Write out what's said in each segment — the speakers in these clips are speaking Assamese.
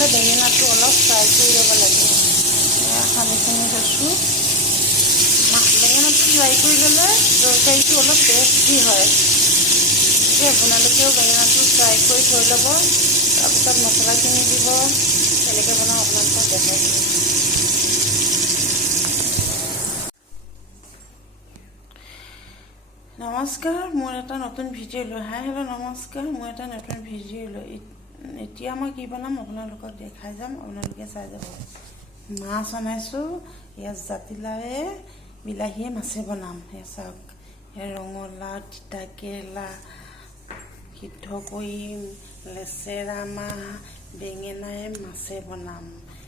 প্ৰথমতে বেঙেনাটো অলপ ফ্ৰাই কৰি ল'ব লাগে। সানি থৈছোঁ। বেঙেনাটো ফ্ৰাই কৰি ল'লে তৰকাৰীটো অলপ টেষ্টি হয়। গতিকে আপোনালোকেও বেঙেনাটো ফ্ৰাই কৰি থৈ ল'ব। তাৰপিছত মছলাখিনি দিব। তেনেকৈ বনাওঁ আপোনালোকক দেখাই দিম। নমস্কাৰ, মোৰ এটা নতুন ভিডিঅ' লৈ নমস্কাৰ, মোৰ এটা নতুন ভিডিঅ' লৈ এতিয়া মই কি বনাম আপোনালোকক দেখাই যাম। আপোনালোকে চাই যাব। মাছ বনাইছোঁ। ইয়াত জাতিলাওৱে বিলাহীয়ে মাছে বনাম। সেই চাওক, ৰঙালাও, তিতা কেৰেলা সিদ্ধ কৰিম, লেচেৰা মাহ, বেঙেনাই মাছে বনাম।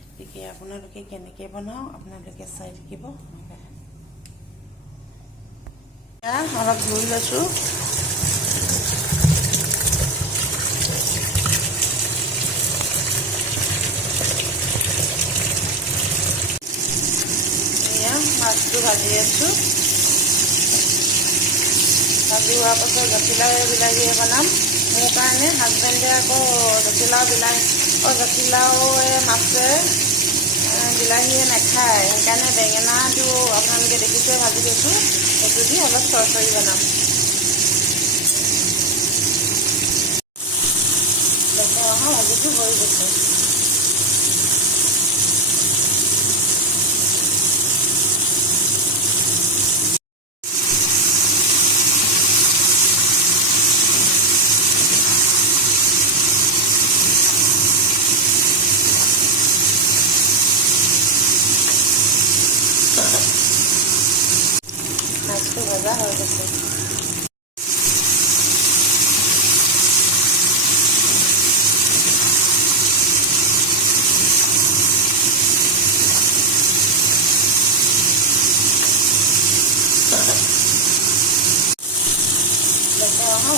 গতিকে আপোনালোকে কেনেকৈ বনাওঁ আপোনালোকে চাই থাকিব। অলপ ধুই লৈছোঁ। মাছটো ভাজি আছোঁ। ভাজি হোৱাৰ পাছত জাতিলাও বিলাহীয়ে বনাম। মোৰ কাৰণে হাজবেণ্ডে আকৌ জাতিলাওৱে মাছে বিলাহীয়ে নাখায়। সেইকাৰণে বেঙেনাটো আপোনালোকে দেখিছে ভাজি লৈছোঁ। সেইটো দি অলপ চৰচৰি বনাম। ভাজিটো হৈ গৈছে। মাছটো ভজা হৈ গৈছে।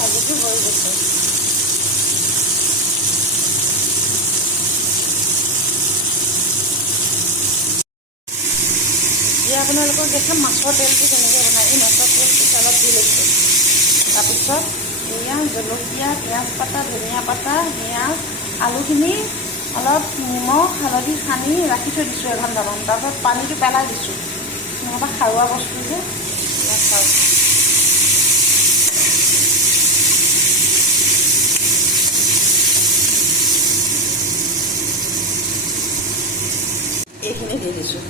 ভাজিটো হৈ গৈছে। এতিয়া আপোনালোকক দেখাম মাছৰ তেলটো কেনেকৈ বনায়। এই মাছৰ তেলটো তেলত দি লৈছোঁ। তাৰপিছত এয়া জলকীয়া, পিঁয়াজ পাতা, ধনিয়া পাতা, পিঁয়াজ, আলুখিনি অলপ নিমখ হালধি সানি ৰাখি থৈ দিছোঁ এঘণ্টামান। তাৰপিছত পানীটো পেলাই দিছোঁ। নহ'বা খাৰুৱা বস্তু যে খাওঁ। এইখিনি দি দিছোঁ।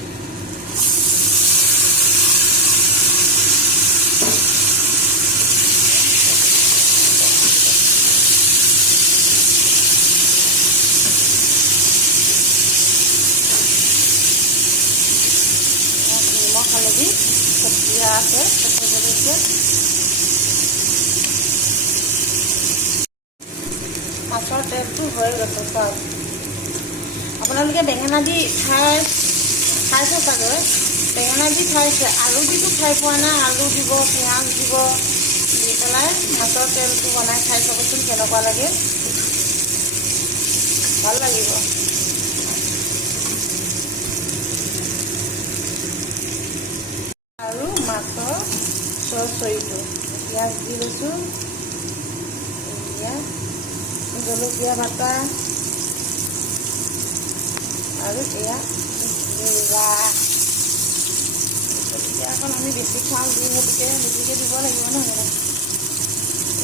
নিমখ হালধি দিয়া আছে। মাছৰ তেলটো হৈ গৈছে। চাওক, আপোনালোকে বেঙেনা দি খাইছে চাগৈ। বেঙেনা দি খাইছে, আলু দিটো খাই পোৱা নাই। আলু দিব, পিঁয়াজ দিব, দি পেলাই মাছৰ তেলটো বনাই খাই চাবচোন কেনেকুৱা লাগে। ভাল লাগিব। আৰু মাছৰ চৰচৰিটো পিঁয়াজ দি লৈছোঁ। জলকীয়া বাটা আৰু এয়া জিৰা। জলকীয়াখন আমি বেছি খাওঁ যিহেতুকে বেছিকৈ দিব লাগিব নহয়।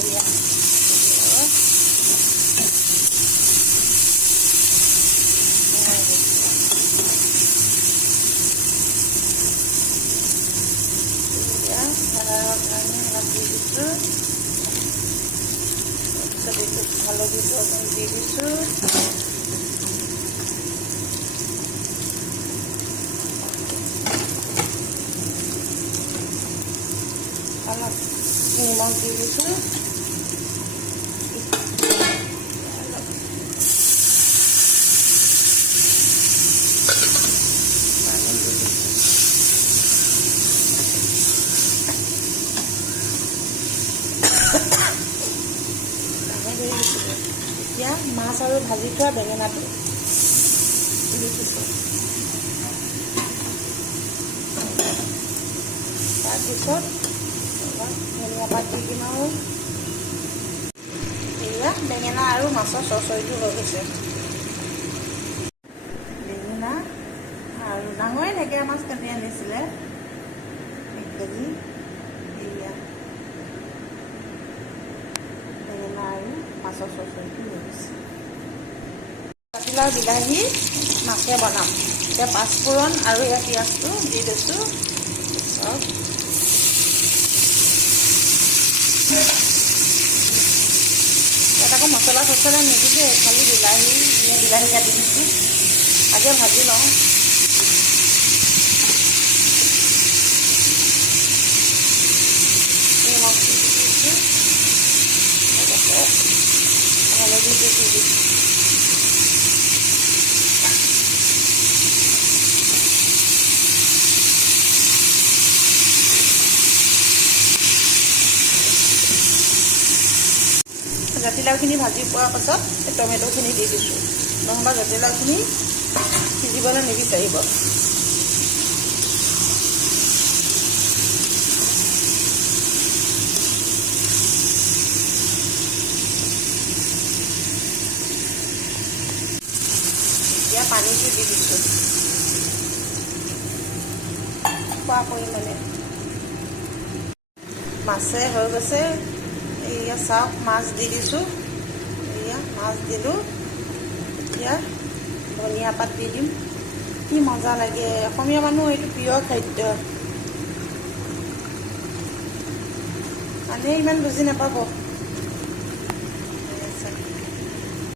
এয়া দি দিছোঁ। তাৰপিছত হালধিটো অকণ দি দিছোঁ। অলপ নিমখ দি দিছোঁ। এতিয়া মাছ আৰু ভাজি থোৱা বেঙেনাটো দি দিছোঁ। তাৰপিছত অলপ ধনিয়া পাত দি দিম আৰু এয়া বেঙেনা আৰু মাছৰ চৰচৰিটো হৈ গৈছে। বনৰীয়া মাছ কাটি আনিছিলে 1 কেজি। এয়া বেঙেনা আৰু মাছৰ চৰচৰিটো লৈ গৈছে। জাতিলাও বিলাহী মাছে বনাম। এতিয়া পাঁচফোৰণ আৰু এয়া পিঁয়াজটো দি লৈছোঁ। চব ইয়াত আকৌ মছলা চছলা নিদিলে, খালি বিলাহী কাটি দিছোঁ। আগে ভাজি লওঁ। নিমখ দি দিছোঁ, লগতে হালধিটো দি দিছোঁ। জাতিলাওখিনি ভাজি পোৱাৰ পাছত এই টমেটোখিনি দি দিছোঁ, নহ'বা জাতিলাওখিনি সিজিবলৈ নিবিচাৰিব। এতিয়া পানীটো দি দিছোঁ খোৱা পৰিমাণে। মাছে হৈ গৈছে। এয়া চাওক, মাছ দি দিছোঁ। এয়া মাছ দিলোঁ। এতিয়া ধনিয়া পাত দি দিম। কি মজা লাগে, অসমীয়া মানুহ এইটো প্ৰিয় খাদ্য। মানে ইমান বুজি নাপাব।